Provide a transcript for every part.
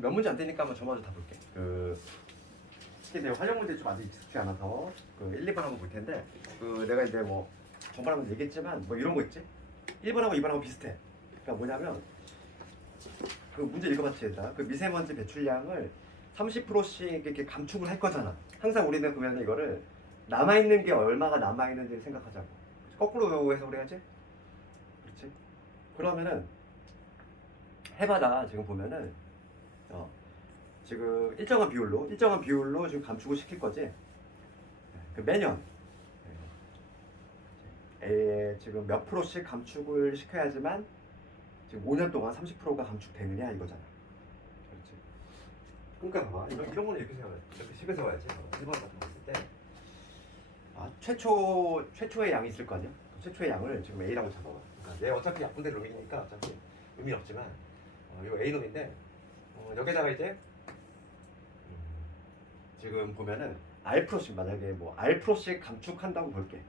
몇 문제 안 되니까 한번 저마저 다 볼게. 특히 내 활용 문제 좀 아직 익숙지 않아서 1, 2번 한번 볼 텐데 내가 이제 뭐 전반하면 얘기했지만 뭐 이런 거 있지? 1번하고 2번하고 비슷해. 그러니까 뭐냐면 문제 읽어봤지 일단. 미세먼지 배출량을 30%씩 이렇게 감축을 할 거잖아. 항상 우리는 그러면 이거를 남아있는 게 얼마가 남아있는지 생각하자고. 거꾸로 해석을 해야지. 그렇지? 그러면은 해마다 지금 보면은 지금 일정한 비율로 지금 감축을 시킬 거지. 매년 지금 몇 프로씩 감축을 시켜야지만 지금 5년 동안 30%가 감축되느냐 이거잖아. 그렇지. 그러니까 봐봐. 이런 거는 이렇게 생각해. 이렇게 식을 세워야지. 1번 같은 거 있을 때 최초의 양이 있을 거 아니야? 최초의 양을 지금 A라고 잡아봐. 그러니까 얘 어차피 약분된 놈이니까 어차피 의미는 없지만 이거 A놈인데 여기다가 이제 지금 보면은 R+씩 만약에 뭐 R+씩 감축한다고 볼게.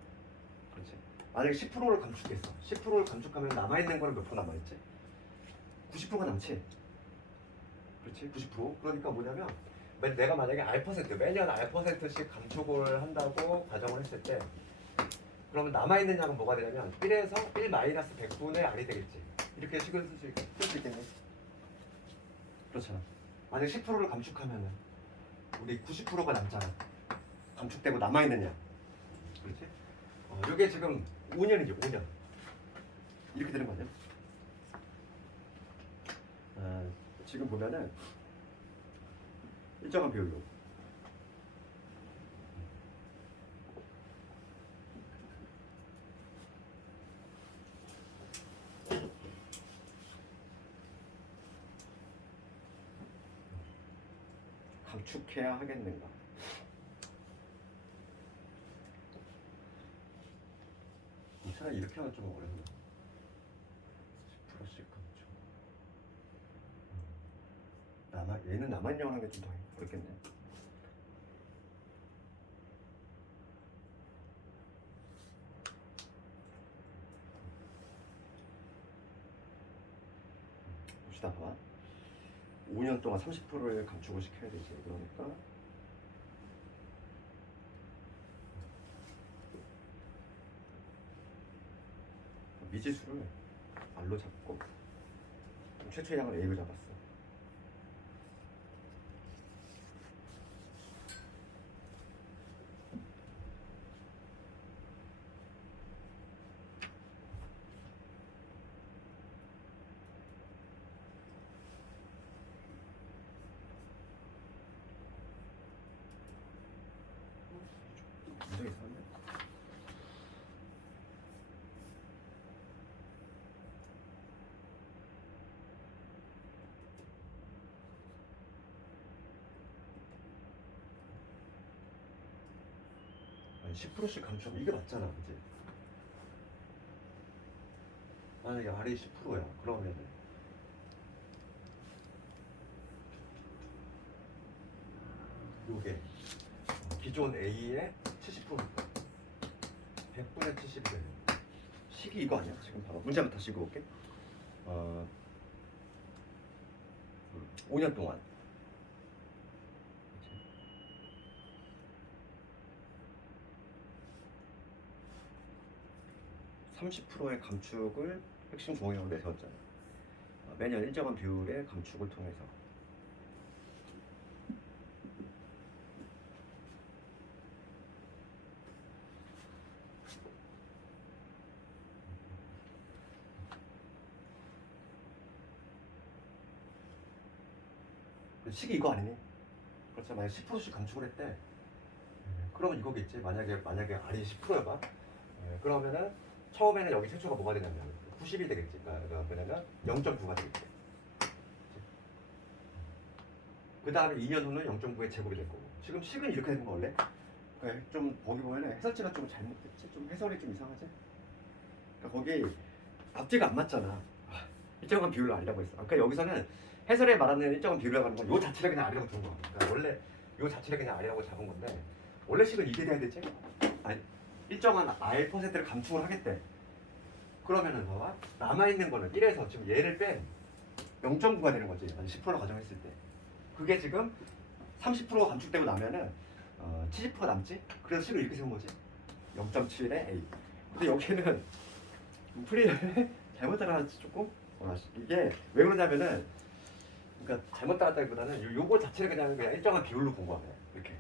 그렇지. 만약에 10%를 감축했어. 10%를 감축하면 남아있는 거는 몇 프로 남아있지? 90%가 남지. 그렇지? 90%. 그러니까 뭐냐면 내가 만약에 매년 R%씩 감축을 한다고 가정을 했을 때 그러면 남아있는 양은 뭐가 되냐면 1에서 1-100분의 R이 되겠지. 이렇게 식을 쓸 수 있겠네. 그렇잖아. 만약 10%를 감축하면은 우리 90%가 남잖아. 감축되고 남아있는 양. 그렇지? 이게 지금 5년이죠. 5년. 이렇게 되는 거 아니야? 지금 보면은 일정한 비율로 감축해야 하겠는가? 차라리 이렇게 하면 좀 어렵네. 10%씩 감축. 얘는 남아있냐고 하는 게 좀 더 어렵겠네. 봅시다, 봐봐. 5년 동안 30%를 감축을 시켜야 되지. 그러니까 미지수를 R로 잡고 최초의 양을 A로 잡았어. 문제가 이상한데? 아니 10%씩 감축 이게 맞잖아, 그치? 만약에 R이 10%야 그러면은 요게 기존 A의 70%니까 100분의 70이 되는 식이 이거 아니야? 지금 봐봐. 문제부터 다시 읽어볼게. 5년 동안 30%의 감축을 핵심 조항으로 내세웠잖아. 매년 일정한 비율의 감축을 통해서 식이 이거 아니니? 그렇죠. 만약에 10%씩 감축을 했대. 그러면 이거겠지. 만약에 R이 10%야. 그러면은 처음에는 여기 최초가 뭐가 되냐면 90이 되겠지. 그러니까 뭐냐면 0.9가 되겠지. 그 다음에 2년 후는 0.9의 제곱이 될 거고. 지금 식은 이렇게 되는 거 원래? 좀 거기 보면은 해설지가 좀 잘못됐지? 좀 해설이 좀 이상하지? 그러니까 거기 앞뒤가 안 맞잖아. 일정한 비율로 R이라고 했어. 그러니까 여기서는 해설에 말하는 일정한 비율이라고 하는 건 요 자체를 그냥 R이라고 둔 거야. 그러니까 원래 요 자체를 그냥 R이라고 잡은 건데 원래 식은 이게 돼야 되지? 아니, 일정한 R%를 감축을 하겠대. 그러면은 봐봐. 남아있는 거는 1에서 지금 얘를 뺀 0.9가 되는 거지. 10%로 가정했을 때. 그게 지금 30%가 감축되고 나면은 70%가 남지? 그래서 식을 이렇게 세운 거지. 0.7에 A. 근데 여기는 풀이를 잘못 따라갔지 조금? 이게 왜 그러냐면은 그러니까 잘못 따랐다기보다는 요거 자체를 그냥 일정한 비율로 본 거야. 이렇게.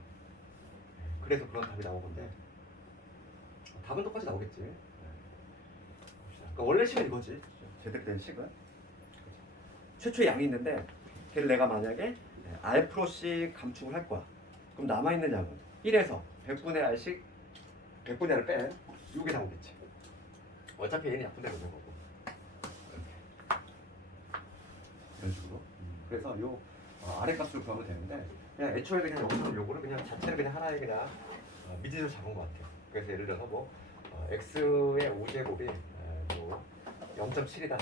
그래서 그런 답이 나온 건데 답은 똑같이 나오겠지. 그러니까 원래 식은 이거지. 제대로 된 식은 최초의 양이 있는데 걔를 내가 만약에 R%씩 감축을 할 거야. 그럼 남아있는 양은 1에서 100분의 R씩 100분의 R을 뺀 이게 나오겠지. 어차피 얘는 약분되는 거고. 이런 식으로. 그래서 요 아래 값을 구하면 되는데 그냥 애초에 그냥 여기서 요거를 그냥 자체를 그냥 하나의 그냥 미지수로 잡은 것 같아요. 그래서 예를 들어서 뭐 x의 5제곱이 0.7이다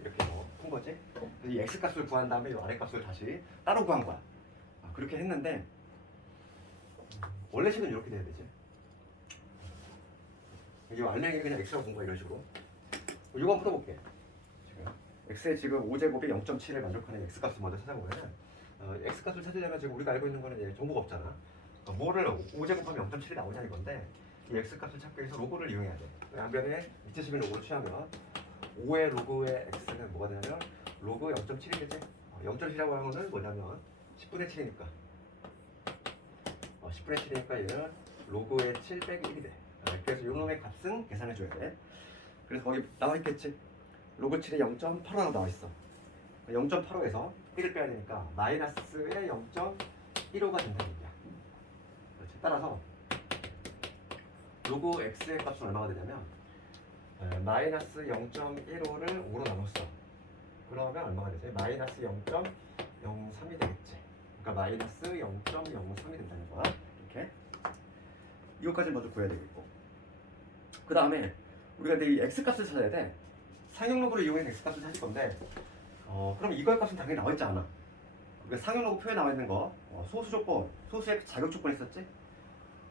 이렇게 푼 거지. 그래서 이 x 값을 구한 다음에 이 아래 값을 다시 따로 구한 거야. 그렇게 했는데 원래 식은 이렇게 돼야 되지. 이게 알맹이 그냥 x라고 본 거야 이런 식으로. 이거 한번 풀어볼게. 지금 x의 지금 5제곱이 0.7을 만족하는 x 값을 먼저 찾아보면은 x 값을 찾으려면 지금 우리가 알고 있는 거는 이제 정보가 없잖아. 뭐를 5제곱하면 0.7이 나오냐 이건데 이 x 값을 찾기 위해서 로그를 이용해야 돼. 양변에 미치식인 로그를 취하면 5의 로그의 x는 뭐가 되냐면 로그 0.7이겠지. 0.7이라고 하는 거는 뭐냐면 10분의 7이니까 10분의 7이니까 얘는 로그의 7 빼기 1이 돼. 그래서 요 놈의 값은 계산해줘야 돼. 그래서 거기 나와있겠지. 로그 7이 0.85라고 나와있어. 0.85에서 1을 빼야 되니까 마이너스의 0.15가 된다는 얘기야. 그렇지. 따라서 로그 x의 값은 얼마가 되냐면 마이너스 0.15를 5로 나눴어. 그러면 얼마가 되지? 마이너스 0.03이 되겠지. 그러니까 마이너스 0.03이 된다는 거야. 이렇게. 이거까지 먼저 구해야 되겠고. 그 다음에 우리가 이 x값을 찾아야 돼. 상용로그를 이용해서 x값을 찾을 건데 그럼 이거의 값은 당연히 나와 있지 않아. 그러니까 상용로그 표에 나와 있는 거 소수 조건, 소수의 자격 조건 있었지?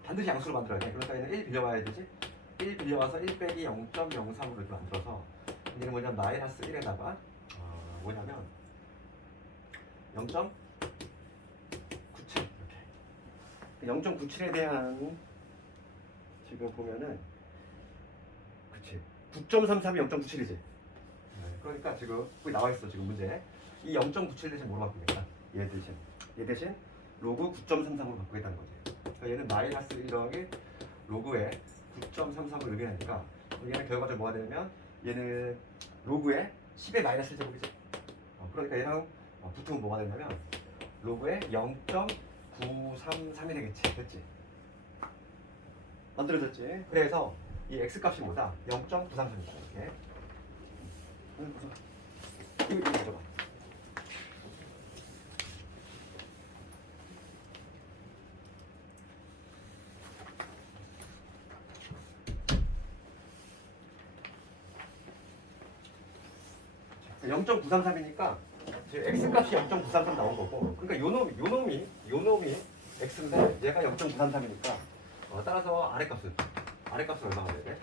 반드시 양수로 만들어야 돼. 그러니까 얘는 1 빌려와야 되지? 1 빌려와서 1 빼기 0.03으로 이렇게 만들어서 얘는 뭐냐면 마이너스 1에다가 뭐냐면 0.97 이렇게 0.97에 대한 지금 보면은 그치 9.33이 0.97이지. 그러니까 지금 거기 나와 있어 지금 문제. 이 0.97 대신 뭐로 바꾸겠다? 얘 대신 로그 9.33으로 바꾸겠다는 거지. 그러니까 얘는 마이너스 1 더하기 로그에 9.33을 의미하니까 얘는 결과적으로 뭐가 되냐면 얘는 로그에 10의 마이너스 1제곱이지. 그러니까 얘랑 붙으면 뭐가 되냐면 로그에 0.933이 되겠지. 됐지? 만들어졌지? 그래서 이 x값이 뭐다? 0.933이다. 이렇게. 이거 가져가. 자, 0.933이니까 x값이 0.933 나온 거고, 그러니까 요 놈이 x인데 얘가 0.933이니까 따라서 아래값은 얼마가 돼야 돼?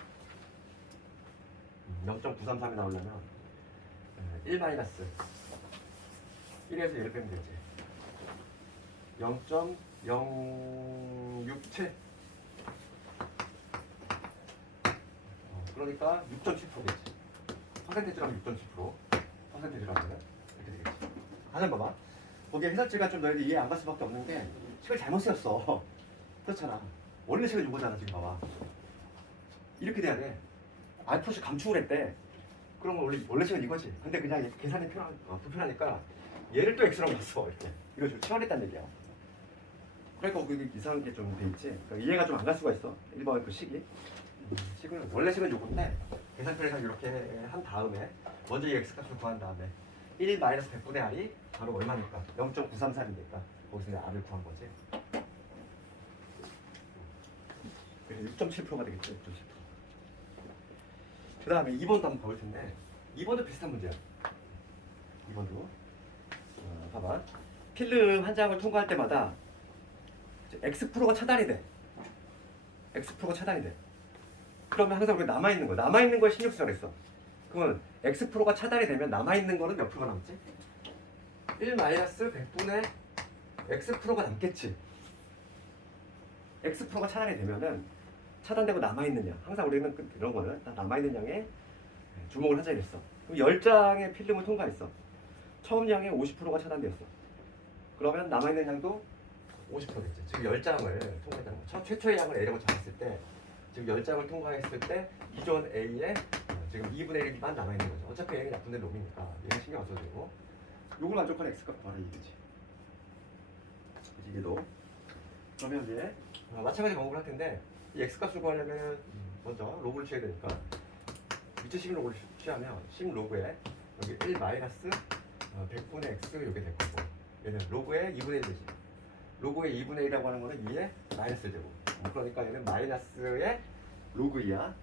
0.933이 나오려면 1 마이너스 1에서 얘를 빼면 되지. 0.067 그러니까 6.7%겠지. 퍼센테이지로 하면 6.7%, 퍼센테이지로 하면 이렇게 되겠지. 하나 봐봐. 거기에 해설지가 좀 너희들 이해 안 갈 수밖에 없는 게 식을 잘못 쓰였어. 그렇잖아. 원래 식은 이거잖아. 지금 봐봐. 이렇게 돼야 돼. 알프로씩 감축을 했대. 그러면 원래 식은 이거지. 근데 그냥 계산이 불편하니까 얘를 또 x라고 놨어. 이렇게. 이거 좀 치환했다는 얘기야. 그러니까 거기 이상한 게 좀 돼 있지. 그러니까 이해가 좀 안 갈 수가 있어. 1번 그 식이. 식은 원래 식은 요건데 계산표에서 이렇게 한 다음에 먼저 이 x값을 구한 다음에 1 마이너스 100분의 r이 바로 얼마니까? 0.933이니까 거기서 이제 r을 구한 거지. 그래서 6.7%가 되겠죠. 6.7%. 그 다음에 2번도 한번 가볼 텐데 2번도 비슷한 문제야. 2번도 봐봐. 필름 한 장을 통과할 때마다 X%가 차단이 돼. X%가 차단이 돼. 그러면 항상 우리 남아있는 거, 남아있는 거에 신경 쓰라고 했어. 그러면 X%가 차단이 되면 남아있는 거는 몇 프로가 남지? 1 마이너스 100분의 X%가 남겠지. X%가 차단이 되면은 차단되고 남아있는 양, 항상 우리는 이런 거는 다 남아있는 양에 주목을 하자 이랬어. 그럼 10장의 필름을 통과했어. 처음 양의 50%가 차단되었어. 그러면 남아있는 양도 50%겠지. 지금 10장을 통과했다는 거. 최초의 양을 A라고 잡았을 때 지금 10장을 통과했을 때 기존 A에 지금 2분의 1만 남아있는 거죠. 어차피 A는 약분된 놈이니까 얘는 신경 안 써도 되고 요걸 만족하는 X값 구하라 이거지. 이게도 그러면 이제 마찬가지 방법을 할 텐데 이 X값을 구하려면 먼저 로그를 취해야 되니까 밑에 10 로그를 취하면 10 로그에 여기 1 마이너스 100분의 X 이게 될 거고 얘는 로그의 2분의 1 되지. 로그의 2분의 1이라고 하는 거는 2의 마이너스 되고 그러니까 얘는 마이너스의 로그 2야.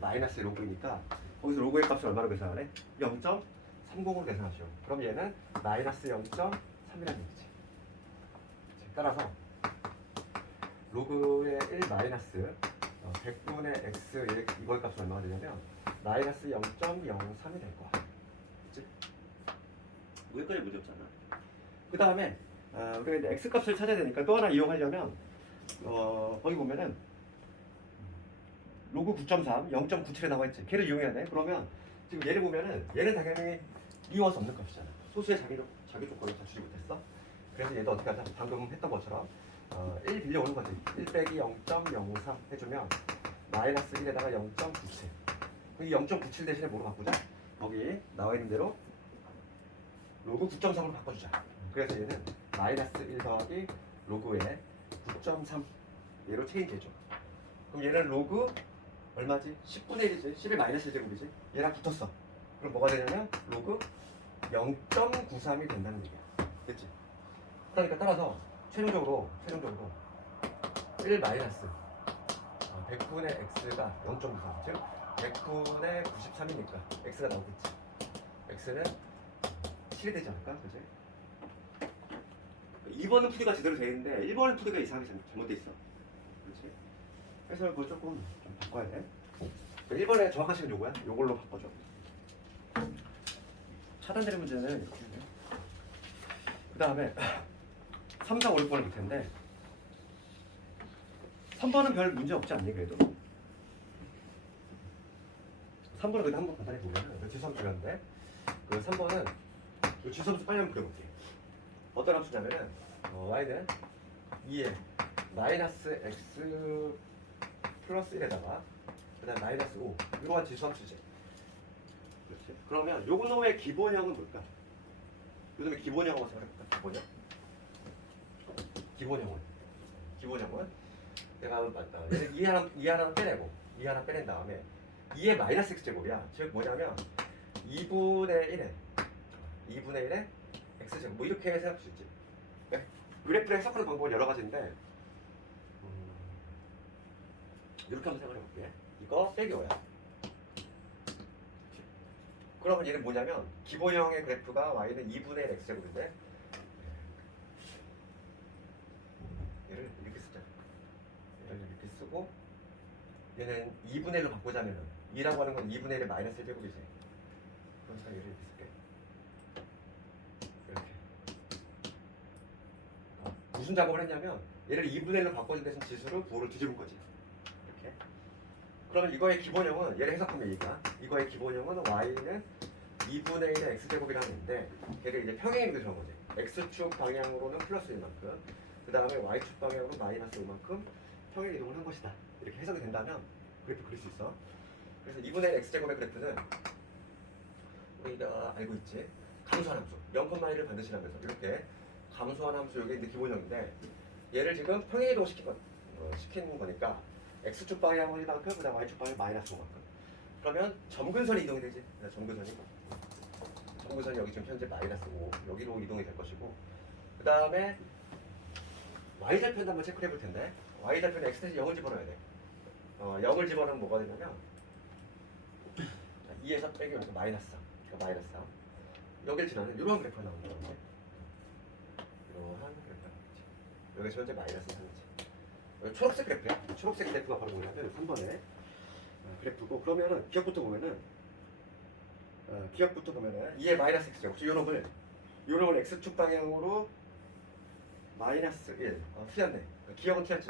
마이너스 로그이니까 거기서 로그의 값을 얼마로 계산하래? 0.30으로 계산하죠. 그럼 얘는 마이너스 0.3이라는 얘기지. 따라서 로그의 1 마이너스 100분의 x 이거의 값은 얼마가 되냐면 마이너스 0.03이 될 거야. 그치? 여기까지 문제 없잖아. 그 다음에 우리가 이제 x 값을 찾아야 되니까 또 하나 이용하려면 거기 보면은 로그 9.3, 0.97에 나와 있지. 걔를 이용해야 돼. 그러면 지금 얘를 보면은 얘는 당연히 이용할 수 없는 값이잖아. 소수의 자기 조건을 갖추지 못했어. 그래서 얘도 어떻게 하자? 방금 했던 것처럼 1 빌려오는 거지. 1 빼기 0.03 해주면 마이너스 1에다가 0.97. 이 0.97 대신에 뭐로 바꾸자? 거기 나와 있는 대로 로그 9.3으로 바꿔주자. 그래서 얘는 마이너스 1 더하기 로그의 9.3 얘로 체인지해줘. 그럼 얘는 로그 얼마지? 10분의 1이지. 10의 마이너스 1제곱이지. 얘랑 붙었어. 그럼 뭐가 되냐면 로그 0.93이 된다는 얘기야. 됐지? 그러니까 따라서 최종적으로 1 마이너스 100분의 x가 0.93, 즉 100분의 93이니까 x가 나오겠지. x는 7이 되지 않을까? 그지? 2번은 풀이가 제대로 되어 있는데 1번은 풀이가 이상하게 잘못돼 있어. 그렇지? 그래서 그거 조금 좀 바꿔야 돼. 1번에 정확한 식은 요거야? 요걸로 바꿔줘. 차단되는 문제는 이렇게 해. 그 다음에 3, 4, 5, 6번을 볼 텐데 3번은 별 문제 없지 않니 그래도? 3번은 그래도 한번 간단히 보면 지수함수 그렸는데 그 3번은 그 지수함수 빨리 한번 그려볼게. 어떤 함수냐면은 y는 2에 마이너스 x 플러스 1에다가 그 다음 마이너스 5 이러한 지수함수지. 그렇지? 그러면 요거 놈의 기본형은 뭘까? 요놈의 기본형을 생각해볼까? 기본형은 내가 얘는 2 하나는 빼내고 2 하나 빼낸 다음에 2의 마이너스 x제곱이야. 즉 뭐냐면 2분의 1의 x제곱 뭐 이렇게 생각할 수 있지. 네? 그래프를 해석하는 방법은 여러 가지인데 이렇게 한번 생각해 볼게. 이거 빼기 5야. 그러면 얘는 뭐냐면 기본형의 그래프가 y는 2분의 1 x제곱인데 얘를 이렇게 쓰자. 얘를 이렇게 쓰고 얘는 2분의 1로 바꾸자면 2라고 하는 건 2분의 1의 마이너스 1제곱이지. 그러니까 얘를 이렇게 쓸게. 이렇게. 무슨 작업을 했냐면 얘를 2분의 1로 바꿔준 대신 지수를 부호를 뒤집은 거지. 이렇게. 그러면 이거의 기본형은 얘를 해석하면 이거의 기본형은 y는 2분의 1의 x제곱이라는 건데 걔를 이제 평행이동을 정한 거지. x축 방향으로는 플러스 1만큼 그 다음에 y축 방향으로 마이너스 5만큼 평행이동을 한 것이다. 이렇게 해석이 된다면 그래프 그릴 수 있어. 그래서 2분의 1 x제곱의 그래프는 우리가 알고 있지. 감소한 함수 0,1을 반드시 하면서 이렇게 감소한 함수 이게 이제 기본형인데 얘를 지금 평행이동 시킨 거니까 x축 방향은 1만큼 그 다음 y축 방향 마이너스 5만큼 그러면 점근선이 이동이 되지. 점근선이 여기 지금 현재 마이너스 5 여기로 이동이 될 것이고 그 다음에 y절편도 한번 체크를 해볼 텐데 y절편에 x 대신 0을 집어넣어야 돼. 0을 집어넣으면 뭐가 되냐면 2에서 빼기 여기서 마이너스 3 그러니까 마이너스 3 여기를 지나는 이러한 그래프가 나오는 거지. 이러한 그래프가 나오지. 여기서 현재 마이너스 3이지. 여기 초록색 그래프야. 초록색 그래프가 바로 뭐냐면 3번에 그래프고 그러면은 기억부터 보면은 2의 마이너스 x제곱 요놈을 x축 방향으로 마이너스 1. 틀렸네. 기억은 틀렸지.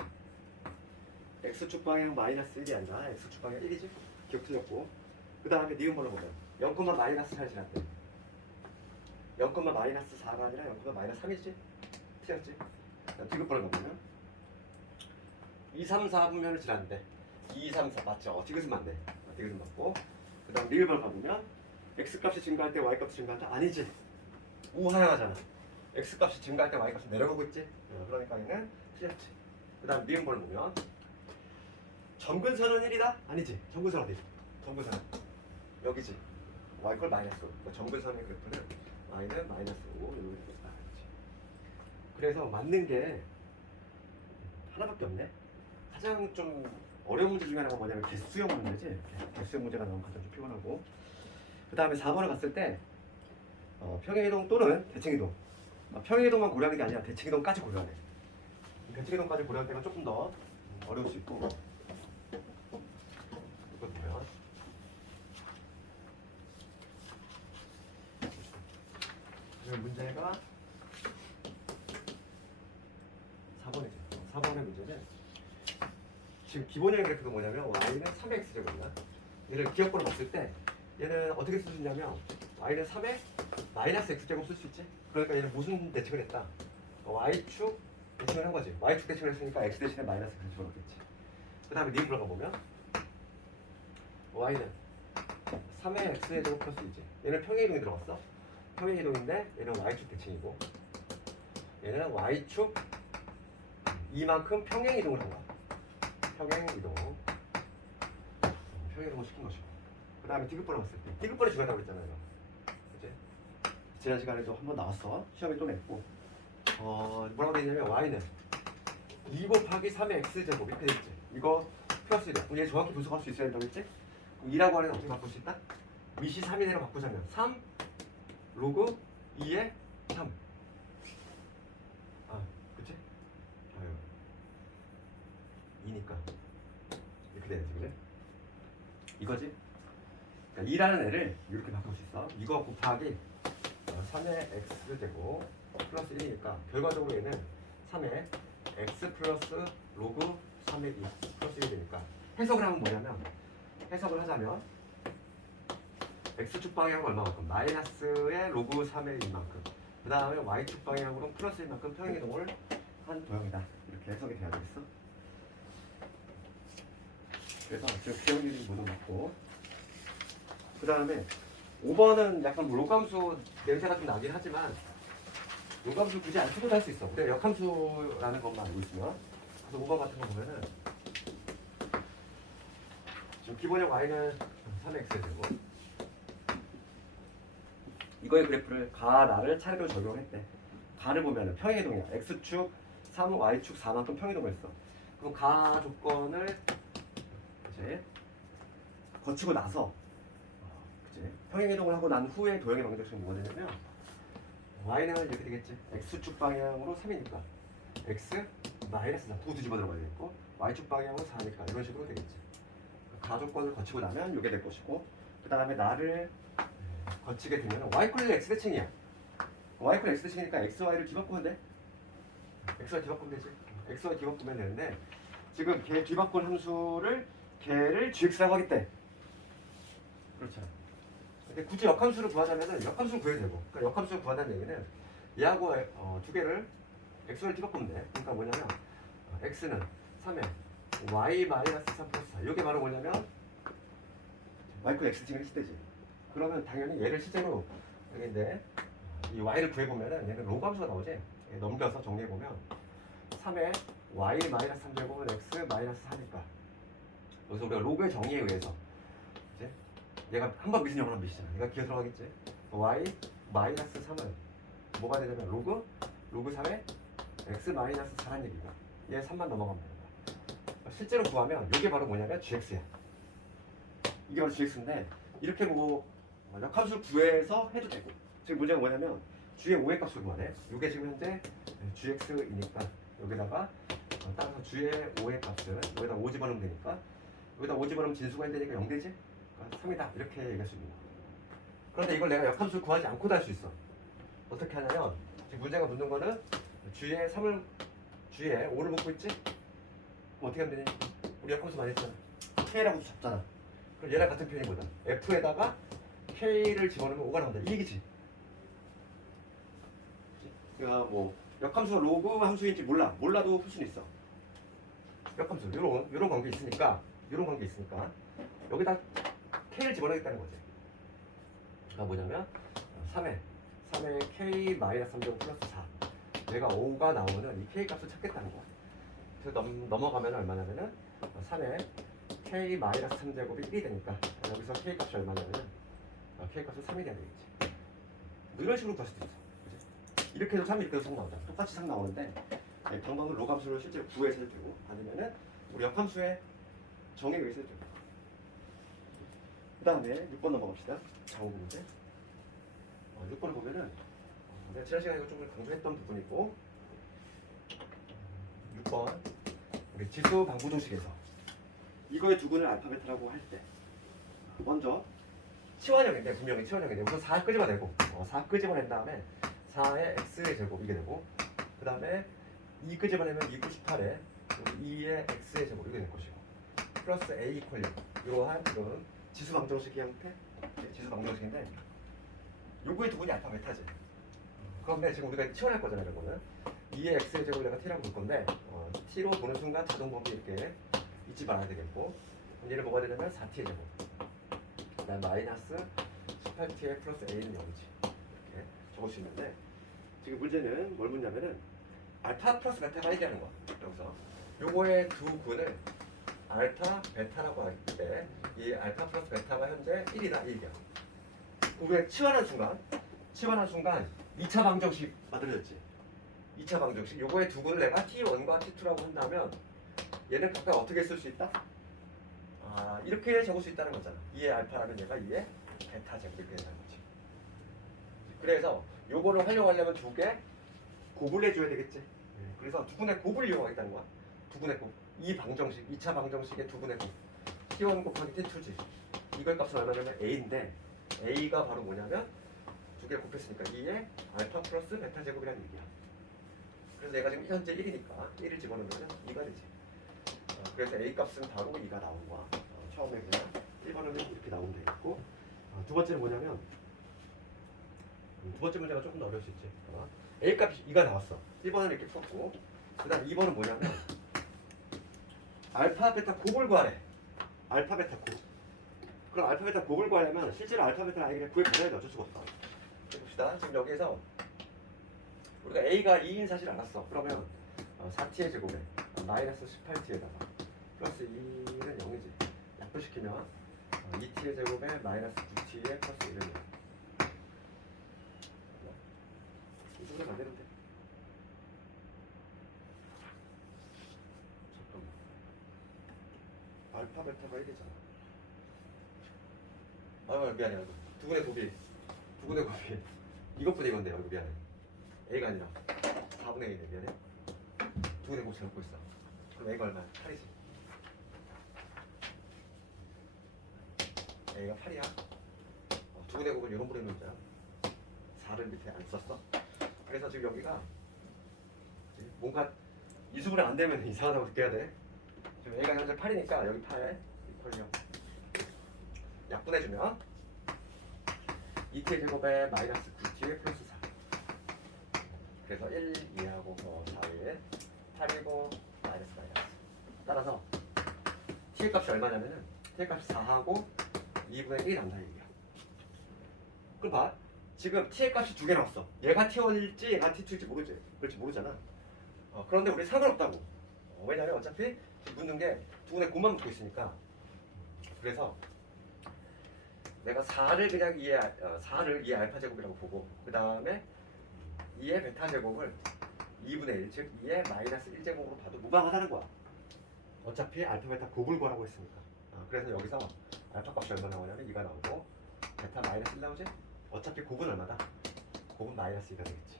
x축 방향 마이너스 1이 아니라 x축 방향 1이지. 기억 틀렸고. 그 다음에 니은번호 보면 0, 마이너스 4를 지났대. 0, 마이너스 4가 아니라 0, 마이너스 3이지. 틀렸지. 디귿번호 보면 2, 3, 4분면을 지났는데 2, 3, 4 맞죠? 디귿은 맞네. 디귿은 맞고. 그 다음 니은번호 가보면 x값이 증가할 때 y값이 증가할 때 아니지. 우하향하잖아. x값이 증가할 때 y값이 내려가고 있지. 그러니까 얘는 틀렸지. 그 다음 니은번호 보면 점근선은 1이다? 아니지. 점근선 어디? 점근선 여기지. y걸 마이너스 5. 그러니까 점근선의 그래프는 y는 마이너스 5 이렇게 있다. 그래서 맞는 게 하나밖에 없네. 가장 좀 어려운 문제 중에 하나가 뭐냐면 개수형 문제지. 개수형 문제가 나오면 가장 좀 피곤하고. 그 다음에 4번을 갔을 때 평행이동 또는 대칭이동. 평행이동만 고려하는 게 아니라 대칭이동까지 고려하네. 대칭이동까지 고려할 때가 조금 더 어려울 수 있고. 이거 보면 이 문제가 4번이죠. 4번의 문제는 지금 기본형의 그래프가 뭐냐면 y는 3x제곱이야. 얘를 기억번호 봤을 때 얘는 어떻게 쓸 수 있냐면 y는 3에 마이너스 x제곱 쓸 수 있지. 그러니까 얘는 무슨 대칭을 했다? y축 대칭을 한 거지. y축 대칭을 했으니까 x 대신에 마이너스 x를 집어넣겠지. 그 다음에 니은 들어가 보면 y는 3의 x제곱 플러스 2지. 얘는 평행이동이 들어갔어. 평행이동인데 얘는 y축 대칭이고 얘는 y축 이만큼 평행이동을 한 거야. 평행이동을 시킨 것이고. 그 다음에 디귿번호 봤을 때 디귿번호 중요하다고 그랬잖아요. 그치? 지난 시간에도 한번 나왔어. 시험에 또 냈고 뭐라고 돼 있냐면 y는 2 곱하기 3의 x제곱 이렇게 돼 있지. 이거 플러스 1이야. 그럼 얘 정확히 분석할 수 있어야 된다고 했지? 그럼 2라고 하는 어떻게 바꿀 수 있다? 위시 3 이내로 바꾸자면 3 로그 2의 3. 그치? 아유 2니까 이렇게 돼야지. 그래? 이거지? 그러니까 2라는 애를 이렇게 바꿀 수 있어. 이거 곱하기 3의 x제곱 플러스 1이니까 결과적으로 얘는 3의 x 플러스 로그 3의 2 플러스 1이 되니까 해석을 하면 뭐냐면 해석을 하자면 x축 방향은 얼마만큼? 마이너스의 로그 3의 2만큼. 그 다음에 y축 방향으로 플러스 1만큼 평행이동을 한 도형이다. 이렇게 해석이 돼야 되겠어. 그래서 지금 기억일이 모두 맞고. 그 다음에 5번은 약간 로감수 냄새가 좀 나긴 하지만 로감수 굳이 안 쓰고도 할 수 있어. 근데 역함수라는 것만 알고 있으면. 그래서 5번 같은 거 보면은 지금 기본형 y는 3x에 되고 이거의 그래프를 가, 나를 차례로 적용했대. 가를 보면은 평행이동이야. x축 3, y축 4만큼 평행이동을 했어. 그럼 가 조건을 이제 거치고 나서 평행이동을 하고 난 후에 도형의 방정식은 뭐가 되냐면 y는 이렇게 되겠지. x축 방향으로 3이니까 x 마이너스 4 부두 집어 들어가야 되겠고 y축 방향으로 4니까 이런 식으로 되겠지. 가 조건을 거치고 나면 이게 될 것이고 그 다음에 나를 거치게 되면 y꼴 x 대칭이야. y꼴 x 대칭이니까 x, y를 뒤바꾸면 돼. xy 뒤바꾸면 되지. xy 뒤바꾸면 되는데 지금 걔 뒤바꾼 함수를 걔를 gx라고 하겠대. 그렇죠. 근데 굳이 역함수를 구하자면은 역함수를 구해도 되고. 그러니까 역함수를 구한다는 얘기는 얘하고 두 개를 x를 뒤바꾸면 돼. 그러니까 뭐냐면 x는 3에 y 마이너스 3 플러스 4. 이게 바로 뭐냐면 y꼴 x 대칭을 했을 때지. 그러면 당연히 얘를 실제로 여기인데 이 y를 구해보면은 얘는 로그 함수가 나오지. 넘겨서 정리해보면 3에 y 마이너스 3제곱은 x 마이너스 4니까 여기서 우리가 로그의 정의에 의해서 이제 얘가 한번 미신 영원 한번 미시잖아. 얘가 기어 들어가겠지. y 마이너스 3은 뭐가 되냐면 로그 3에 x 마이너스 4란 얘기고 얘 3만 넘어가면 되는 거야. 실제로 구하면 이게 바로 뭐냐면 gx야. 이게 바로 gx인데 이렇게 보고 역함수를 구해서 해도 되고 지금 문제가 뭐냐면 g의 5의 값을 구하네. 이게 지금 현재 gx이니까 여기다가 따라서 g의 5의 값은 여기다 5 집어넣으면 되니까 여기다 5 집어넣으면 진수가 1 되니까 0 되지? 그러니까 3이다 이렇게 얘기할 수 있는 거야. 그런데 이걸 내가 역함수를 구하지 않고도 할 수 있어. 어떻게 하냐면 지금 문제가 묻는 거는 주위에 3을 주위에 5를 묶고 있지? 어떻게 하면 되니? 우리 역함수 많이 했잖아. K라고 잡잖아. 그럼 얘랑 같은 표현이 뭐다? F에다가 K를 집어넣으면 5가 나온다. 이 얘기지. 그러니까 뭐 역함수가 로그 함수인지 몰라도 풀 수는 있어. 역함수 요런 관계 있으니까 여기다 K를 집어넣겠다는 거지. 그러니까 뭐냐면 3에 K-3제곱 플러스 4 얘가 5가 나오는 이 K 값을 찾겠다는 거야. 그래서 넘어가면 얼마냐면은 3에 K-3제곱이 1이 되니까 여기서 K 값이 얼마냐면은 K 값은 3이 돼야 되겠지. 뭐 이런 식으로 구할 수도 있어. 그치? 이렇게 해도 3, 이렇게 해도 3 나오잖아. 똑같이 3 나오는데 방법은 로함수를 실제로 구해서 해도 되고 아니면은 우리 역함수의 정의에 의해서 해도 되고. 그 다음에 6번 넘어갑시다. 장호 문제. 6번을 보면은 내가 지난 시간에 이거 좀 강조했던 부분이고 6번 우리 지수 방부정식에서 이거의 두근을 알파 베타라고 할 때 먼저 치환형인데 분명히 치환형인데 우선 4 끄집어내고 4 끄집어낸 다음에 4의 x의 제곱 이게 되고 그 다음에 2 끄집어내면 2 98에 2의 x의 제곱 이게 될 것이고 플러스 a 이퀄 0 이러한 이런 지수 방정식의 형태 지수 방정식인데 요거의 두분이 알파 베타지. 그런데 지금 우리가 치환할 거잖아요. 이런 거는 2의 x의 제곱을 내가 t라고 볼 건데 t로 보는 순간 자동 범위 이렇게 잊지 말아야 되겠고 얘를 뭐가 되냐면 4t의 제곱 그다음 마이너스 18t의 플러스 a는 0이지. 이렇게 적을 수 있는데 지금 문제는 뭘 묻냐면은 알파 플러스 베타가 1이라는 거야. 여기서 요거의 두 근을 알파 베타라고 할 때 이 알파 플러스 베타가 현재 1이다 이 얘기야. 우리가 치환한 순간 2차 방정식 만들어졌지. 2차 방정식 요거의 두 근을 내가 T1과 T2라고 한다면 얘는 각각 어떻게 쓸 수 있다? 이렇게 적을 수 있다는 거잖아. 2의 알파라면 얘가 2의 베타 제곱 이렇게 된다는 거지. 그래서 요거를 활용하려면 두 개 곱을 해줘야 되겠지. 그래서 두 근의 곱을 이용하겠다는 거야. 두 근의 곱. 이 방정식, 2차 방정식의 두 근의 곱. T1 곱하기 T2지. 이걸 값은 얼마냐면 A인데 A가 바로 뭐냐면 두 개 곱했으니까 2의 알파 플러스 베타 제곱이라는 얘기야. 그래서 내가 지금 현재 1이니까 1을 집어넣으면 2가 되지. 그래서 A 값은 바로 2가 나오는 거야. 처음에 그냥 1번은 이렇게 나오면 되겠고 두 번째는 뭐냐면 두 번째 문제가 조금 더 어려울 수 있지. A 값이 2가 나왔어. 1번은 이렇게 풀었고 그 다음 2번은 뭐냐면 알파 베타 곱을 구하래. 알파 베타 곱. 그럼 알파 베타 곱을 구하려면 실제로 알파 베타를 아예 그냥 구해버려야 돼. 어쩔 수가 없어. 봅시다. 지금 여기에서 우리가 A가 2인 사실 알았어. 그러면 4t의 제곱에 마이너스 18t에다가 플러스 2는 0이지. 약분시키면 2t의 제곱에 마이너스 9t에 플러스 1은 0. 이 정도면 안 되는데. 잠깐만. 알파 베타가 1이잖아. 미안해. 두 분의 곱이 이것뿐이 이건데 이거 미안해. A가 아니라 4분의 1이네. 미안해. 두 분의 곱을 잡고 있어. 그럼 A가 얼마야? 8이지. A가 8이야. 두 분의 곱을 이런 분의 문자야. 4를 밑에 안 썼어. 그래서 지금 여기가 뭔가 이수분해 안 되면 이상하다고 느껴야 돼. 지금 A가 현재 8이니까 여기 8에 이퀄 0. 약분해주면 2t의 제곱에 마이너스 9t의 플러스 4. 그래서 1, 2하고 4에 8이고 마이너스. 따라서 t의 값이 얼마냐면은 t의 값이 4하고 2분의 1이 남다 얘기야. 그럼 봐. 지금 t의 값이 두 개 나왔어. 얘가 t1일지 얘가 t2일지 모르지. 그렇지 모르잖아. 그런데 우리 상관없다고. 왜냐면 어차피 묻는 게 두 분의 곱만 묻고 있으니까. 그래서 내가 4를 그냥 4를 2의 알파 제곱이라고 보고 그 다음에 2의 베타 제곱을 2분의 1, 즉 2의 마이너스 1제곱으로 봐도 무방하다는 거야. 어차피 알파 베타 곱을 구하라고 했으니까. 그래서 여기서 알파 값이 얼마 나오냐면 2가 나오고 베타 마이너스 1 나오지? 어차피 곱은 얼마다? 곱은 마이너스 2가 되겠지.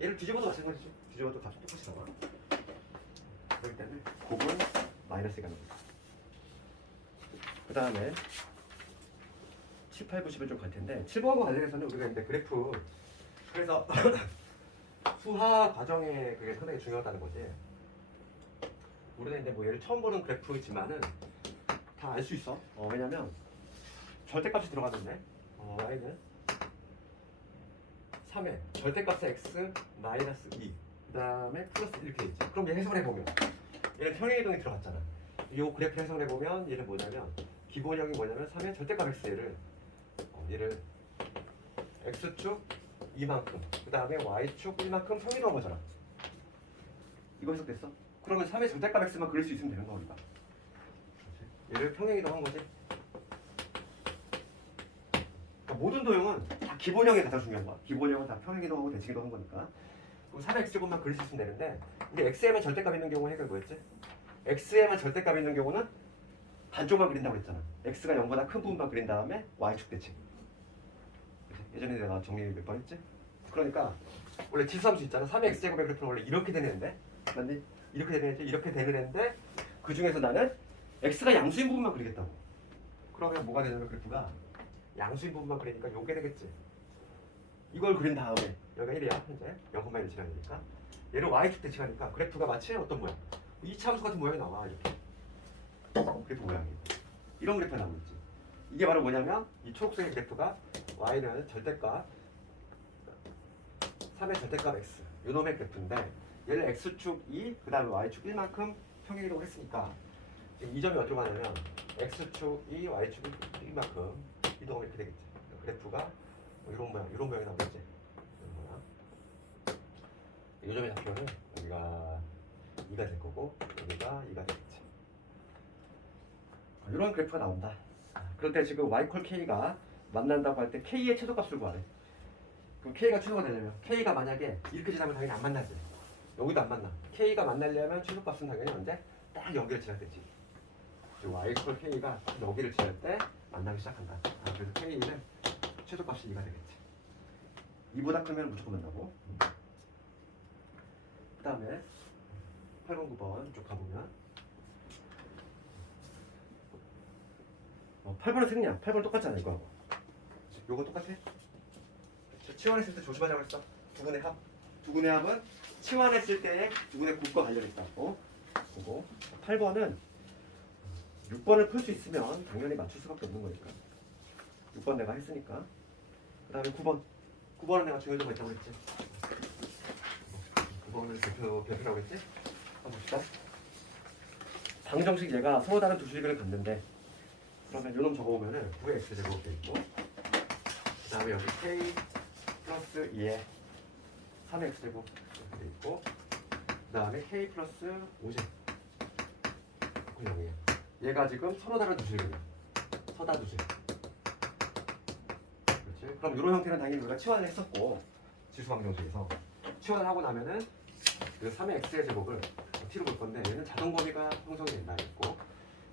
얘를 뒤집어도 마찬가지죠. 뒤집어도 값이 똑같이 나와. 그렇기 때문에 곱은 마이너스 2가 나옵니다. 그 다음에 7, 8, 9, 10은 좀 갈 텐데 7번과 관련해서는 우리가 이제 그래프 그래서 수학 과정에 그게 상당히 중요하다는 거지. 우리는 이제 뭐 얘를 처음 보는 그래프지만은 다 알 수 있어. 왜냐면 절대값이 들어가는데 y는 3에 절대값의 x 마이너스 2 그다음에 플러스 이렇게 있지. 그럼 얘 해석을 해보면 얘는 평행이동이 들어갔잖아. 이 그래프 해석을 해보면 얘는 뭐냐면 기본형이 뭐냐면 3의 절대값 x를 얘를 x축 2만큼 그 다음에 y축 1만큼 평행이동한 거잖아. 이거 해석됐어? 그러면 3의 절대값 x만 그릴 수 있으면 되는 거야 우리가. 얘를 평행이동한 거지. 그러니까 모든 도형은 다 기본형이 가장 중요한 거야. 기본형은 다 평행이동하고 대칭이동한 거니까. 그럼 3의 x제곱만 그릴 수 있으면 되는데 우리 x에만 절대값 있는 경우 해결 뭐였지? x에만 절대값 있는 경우는 반쪽만 그린다고 그랬잖아. x가 0보다 큰 부분만 그린 다음에 y축 대칭. 예전에 내가 정리 몇 번 했지? 그러니까 원래 지수함수 있잖아. 3의 x제곱의 그래프는 원래 이렇게 되는 애인데 맞니? 이렇게 되는 애인데 이렇게 되는 애인데 그 중에서 나는 x가 양수인 부분만 그리겠다고. 그러면 뭐가 되냐면 그래프가 양수인 부분만 그리니까 요게 되겠지. 이걸 그린 다음에 여기가 1이야 현재 0,1 지나니까 얘를 y축 대칭하니까 그래프가 마치 어떤 모양? 이차함수 같은 모양이 나와 이렇게. 그래프 모양이 이런 그래프가 나오고 있지. 이게 바로 뭐냐면 이 초록색의 그래프가 y는 절대값 3의 절대값 x 요놈의 그래프인데 얘를 x축 2 그 다음에 y축 1만큼 평행이동을 했으니까 지금 이 점이 어디로 가냐면 x축 2 y축 1만큼 이동하면 이렇게 되겠지. 그래프가 이런 모양이 나오겠지. 이런 모양. 이 점의 좌표는 여기가 2가 될 거고 여기가 2가 되겠지. 이런 그래프가 나온다. 그럴 때 지금 y 콜 k가 만난다고 할 때 k의 최소값을 구하래. 그럼 k가 최소가 되려면 k가 만약에 이렇게 지나면 당연히 안 만나지. 여기도 안 만나. k가 만나려면 최소값은 당연히 언제? 딱 여기를 지날 때지. y 콜 k가 딱 여기를 지날 때 만나기 시작한다. 그래서 k는 최소값이 2가 되겠지. 2보다 크면 무조건 만나고. 그 다음에 8번 9번 쭉 가보면 8번은 생략. 8번 똑같잖아 이거하고. 요거 똑같아? 치환했을 때 조심하자고 했어. 두분의 합. 두분의 합은 치환했을 때의 두분의 곱과 관련있다고. 보고 8번은 6번을 풀 수 있으면 당연히 맞출 수밖에 없는 거니까. 6번 내가 했으니까. 그 다음에 9번. 9번은 내가 중요점가 있다고 했지. 9번을 별표라고 했지? 한번 봅시다. 방정식 얘가 서로 다른 두 수식을 갖는데 그러면 요놈 적어보면은 9x 제곱 돼 있고 그 다음에 여기 k 플러스 2에 3x 제곱 이렇게 돼 있고 그 다음에 k 플러스 5제 0이에요. 얘가 지금 서로 다른 두 수식이야. 서다 두 수식. 그렇지? 그럼 이런 형태는 당연히 우리가 치환을 했었고 지수방정식에서 치환을 하고 나면은 그 3의 x의 제곱을 t로 볼 건데 얘는 자동 범위가 형성이 된다 했고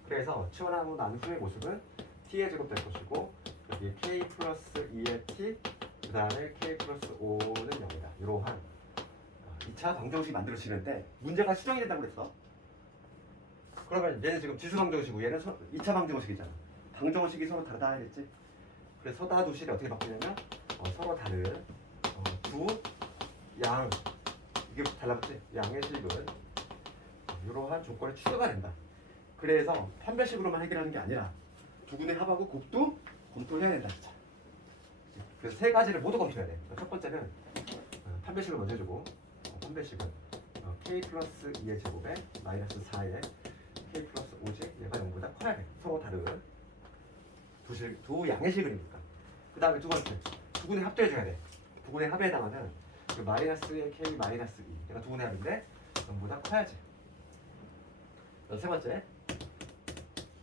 그래서 치환하고 난 후의 모습은 t의 제곱 될 것이고 여기 k 플러스 2의 t 그 다음에 k 플러스 5는 0이다. 이러한 2차 방정식이 만들어지는데 문제가 수정이 된다고 그랬어. 그러면 얘는 지금 지수 방정식이고 얘는 2차 방정식이잖아. 방정식이 서로 다르다 했지. 그래서 서다 두 식이 어떻게 바뀌냐면 서로 다른 두 양 이게 달라붙지. 양의 식은 이러한 조건에 추가가 된다. 그래서 판별식으로만 해결하는 게 아니라 두근의 합하고 곱도 검토해야 된다. 진짜. 그래서 세 가지를 모두 검토해야 돼. 첫 번째는 판별식을 먼저 해주고 판별식은 k 플러스 2의 제곱에 마이너스 4의 k 플러스 5제 얘가 0보다 커야 돼. 서로 다른 두 양의 식이니까. 그 다음에 두 번째 두근의 합도 해줘야 돼. 두근의 합에 해당하는 그 마이너스의 k 마이너스 2 얘가 두근의 합인데 0보다 커야지. 세 번째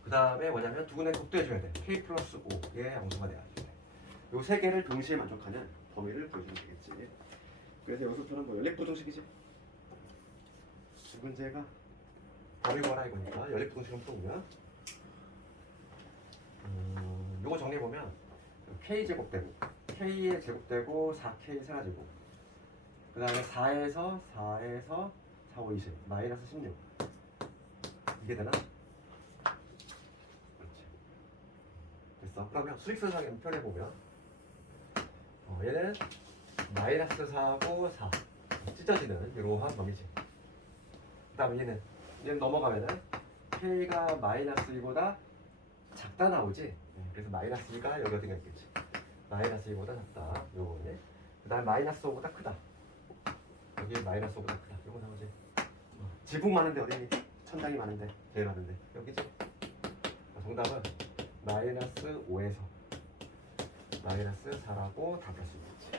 그 다음에 뭐냐면 두근의 곱도 해줘야 돼. k 플러스 5의 양수가 돼야 돼. 요 세 개를 동시에 만족하는 범위를 보여주면 되겠지. 그래서 여기서부터는 뭐 연립부등식이지. 이 문제가 범위 구하라 이거니까 연립부등식을 풀어보면 요거 정리해보면 k 제곱되고 k의 제곱되고 4k 세가지고 그 다음에 4에서 4, 5, 20 마이너스 16 이게 되나? 그렇지. 됐어. 그러면 수직선상에 표현해보면 얘는 마이너스 4하고 4 찢어지는 이러한 범위지. 그 다음에 얘는 넘어가면은 K가 마이너스 2보다 작다 나오지. 그래서 마이너스 2가 여기 어딘가 있겠지. 마이너스 2보다 작다. 요거네. 그 다음에 마이너스 5보다 크다. 여기 마이너스 5보다 크다. 요거 나오지. 지붕 많은데 어디니? 천장이 많은데 제일 많은데 여기지. 정답은 마이너스 5에서 마이너스 4라고 답할 수 있겠지.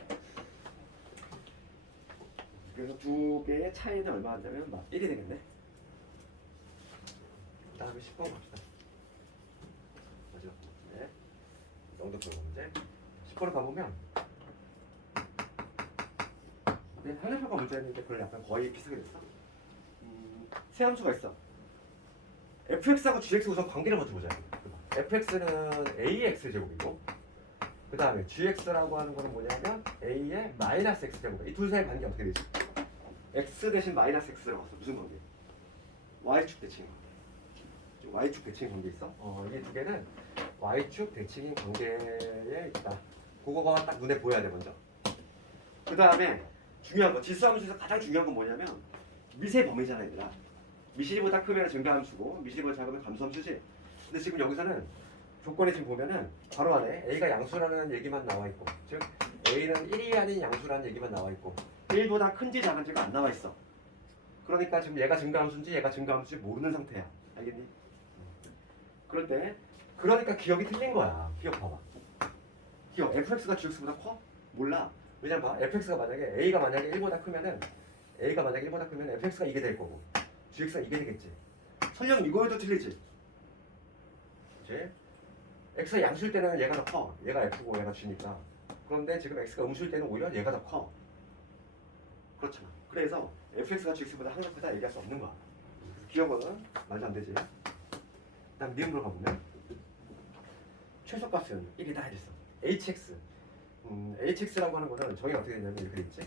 그래서 두 개의 차이는 얼마 안 되면 막 1이 되겠네. 그 다음에 10번 갑시다. 마지막 문제. 영도표 문제. 10번을 가보면 항량평가 문제였는데 그걸 약간 거의 비슷하게 됐어. 세 함수가 있어. fx하고 gx 우선 관계를 먼저 보자. fx는 ax 제곱이고 그 다음에 gx라고 하는 거는 뭐냐면 a의 마이너스 x 제곱. 이 둘 사이의 관계 어떻게 되지? x 대신 마이너스 x라고 했어. 무슨 관계? y축 대칭 관계. y축 대칭 관계 있어? 이게 두 개는 y축 대칭인 관계에 있다. 그거가 딱 눈에 보여야 돼 먼저. 그 다음에 중요한 거, 지수함수에서 가장 중요한 건 뭐냐면 미세 범위잖아 얘들아. 미시보다 크면 증가함수고 미시보다 작으면 감소함수지. 근데 지금 여기서는 조건에 지금 보면은 바로 안에 A가 양수라는 얘기만 나와 있고, 즉 A는 1이 아닌 양수라는 얘기만 나와 있고 1보다 큰지 작은지가 안 나와 있어. 그러니까 지금 얘가 증가함수인지 얘가 증가함수인지 모르는 상태야. 알겠니? 그럴 때 그러니까 기억이 틀린 거야. 기억 봐봐. 기억 fx가 gx보다 커? 몰라. 왜냐면 봐. fx가 만약에 A가 만약에 1보다 크면은 fx가 이게 될 거고 gx가 이게 되겠지. 설령 이거에도 틀리지. 그치? x가 양수일 때는 얘가 더 커. 얘가 f고 얘가 g니까. 그런데 지금 x가 음수일 때는 오히려 얘가 더 커. 그렇잖아. 그래서 fx가 gx보다 항상 크다 얘기할 수 없는 거야. 기억은 말도 안 되지. 그다음 미음으로 가보면 최소값은 1이다 이랬어. hx. hx라고 하는 거는 정의가 어떻게 되냐면 이렇게 돼 있지.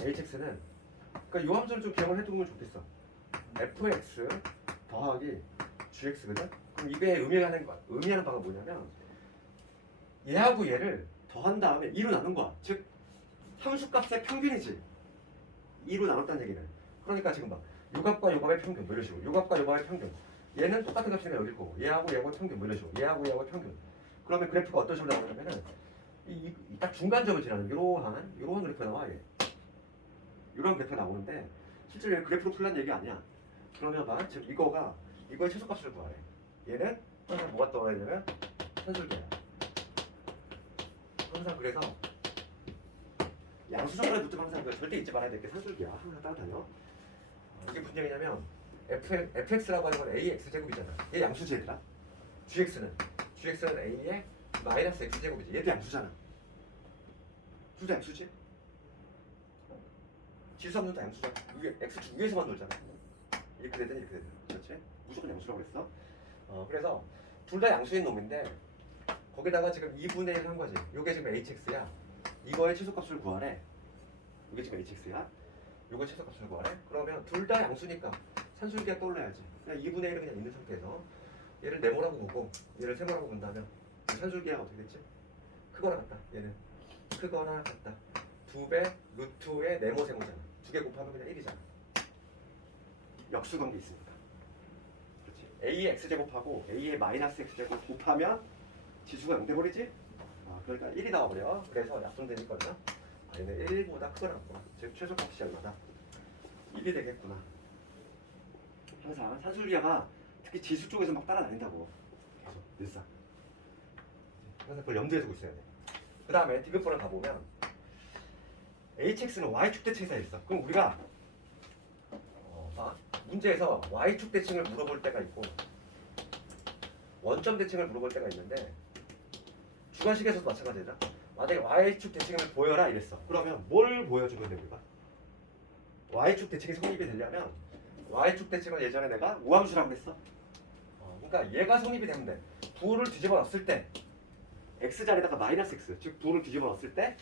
hx는 그러니까 요 함수를 좀 기억을 해두면 좋겠어. fx 더하기 gx거든. 그럼 이게 의미하는 바가 뭐냐면 얘하고 얘를 더한 다음에 2로 나눈 거야. 즉 함수값의 평균이지. 2로 나눴다는 얘기는. 그러니까 지금 봐. 요 값과 요 값의 평균 뭐 이런 식으로. 요 값과 요 값의 평균. 얘는 똑같은 값이니까 여길 거고 얘하고 얘하고 평균 뭐 이런 식으로. 얘하고 얘하고 평균. 그러면 그래프가 어떤 식으로 나오냐면은 딱 중간점을 지나는 이러한 그래프가 나와. 얘. 이런 그래프가 나오는데 실제로 얘 그래프로 풀란 얘기 아니야. 그러면 봐. 지금 이거의 최소값을 구하래. 얘는 항상 뭐가 떠올라야 되냐면 산술계야. 항상 그래서 양수정관에 붙으면 항상 절대 잊지 말아야 될 게 산술계야. 항상 따라다녀. 이게 무슨 얘기냐면 fx라고 하는 건 ax 제곱이잖아. 얘 양수지 얘들아. gx는 a의 마이너스 x 제곱이지. 얘도 양수잖아. 둘 다 양수지. 지수함수도 양수잖아. 이게 x 주 위에서만 놀잖아. 이렇게 되든 이렇게 되든. 그렇지? 무조건 양수라고 그랬어. 그래서 둘 다 양수인 놈인데 거기다가 지금 2분의 1을 한 거지. 요게 지금 hx야. 이거의 최소값을 구하래. 이게 지금 hx야. 요거 최소값을 구하래. 그러면 둘 다 양수니까 산술기가 떠올라야지. 그냥 2분의 1은 그냥 있는 상태에서 얘를 네모라고 보고 얘를 세모라고 본다면 산술기가 어떻게 됐지? 크거나 같다. 얘는 크거나 같다. 2배 루트의 네모 세모잖아. 2개 곱하면 그냥 1이잖아. 역수관계 있으니까. 그렇지. a의 x제곱하고 a의 마이너스 x제곱 곱하면 지수가 0 돼버리지? 그러니까 1이 나와버려. 그래서 약분되니까요. 얘는 1보다 크거나 같구나. 즉 최소값이 얼마다? 1이 되겠구나. 항상 산술기하가 특히 지수 쪽에서 막 따라다닌다고. 계속 늘상. 항상 그걸 염두에 두고 있어야 돼. 그 다음에 디귿번을 가보면 hx는 y축 대칭에서 있어. 그럼 우리가 문제에서 y축 대칭을 물어볼 때가 있고 원점 대칭을 물어볼 때가 있는데 주관식에서도 마찬가지다. 만약에 y축 대칭을 보여라 이랬어. 그러면 뭘 보여주면 됩니까? y축 대칭이 성립이 되려면 y축 대칭을 예전에 내가 우함수라고 했어. 그러니까 얘가 성립이 되면 돼. 부호를 뒤집어 놨을 때 x 자리에다가 마이너스 x, 즉 부호를 뒤집어 놨을 때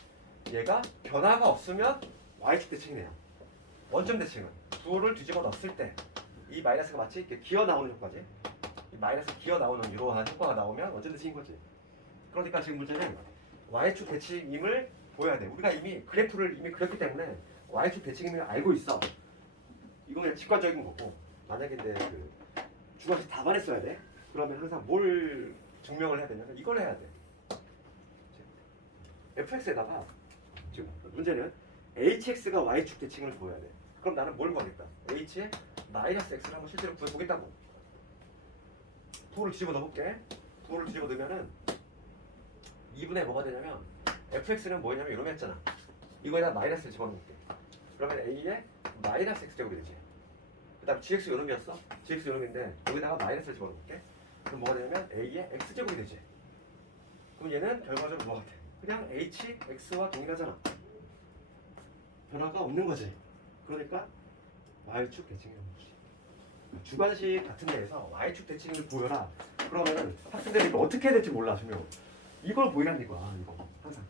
얘가 변화가 없으면 y축 대칭이네요. 원점 대칭은 부호를 뒤집어 놨을 때 이 마이너스가 마치 이렇게 기어 나오는 효과지. 이 마이너스 기어 나오는 이러한 효과가 나오면 원점 대칭인 거지. 그러니까 지금 문제는 y축 대칭임을 보여야 돼. 우리가 이미 그래프를 이미 그렸기 때문에 y축 대칭이면 알고 있어. 이거 그냥 직관적인 거고. 만약에 근데 그 주관식 답안에 써야 돼. 그러면 항상 뭘 증명을 해야 되냐면 이걸 해야 돼. fx에다가 지금 문제는 hx가 y축 대칭을 보여야 돼. 그럼 나는 뭘 구하겠다. h에 마이너스 x를 한번 실제로 구해보겠다고. 도를 집어 넣어볼게. 도를 집어 넣으면은 2분의 뭐가 되냐면 fx는 뭐냐면 이런 거 했잖아. 이거에다 마이너스를 집어넣을게. 그러면 a에 마이너스 x제곱이 되지. 그 다음 gx 요놈이었어. gx 요놈인데 여기다가 마이너스를 집어넣을게. 그럼 뭐가 되냐면 a에 x제곱이 되지. 그럼 얘는 결과적으로 뭐가 돼? 그냥 h, x와 동일하잖아. 변화가 없는 거지. 그러니까 y축 대칭이라는 거지. 주관식 같은 데에서 y축 대칭을 보여라. 그러면은 학생들이 이거 어떻게 해야 될지 몰라. 증명. 이걸 보이라는 거야. 이거 항상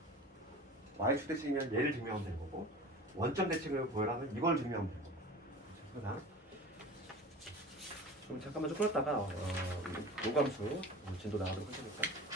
y축 대칭이면 얘를 증명하면 되는 거고, 원점 대칭을 보여라면 이걸 증명하면 되는 거고. 그러나 그럼 잠깐만 좀 끌었다가 모감수 진도 나가도록 하시니까.